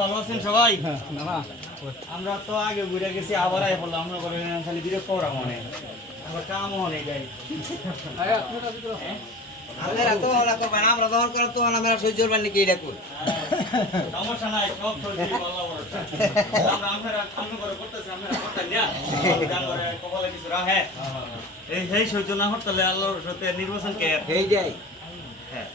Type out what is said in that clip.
ভালো আছেন সবাই? আমরা তো আগে ঘুরে গেছি, আবার আয় বললাম আমরা খালি বিরক্ত করা মনে আবার কামও নেই যাই। আমরা দখল করে তো আমরা সহ্য করবেন নাকি এটা করি সমস্যা নাই, সব কপালে কিছু রাখে এই সহ্য না হরতালে আল্লাহর সাথে নির্বাচন কে এই যাই হ্যাঁ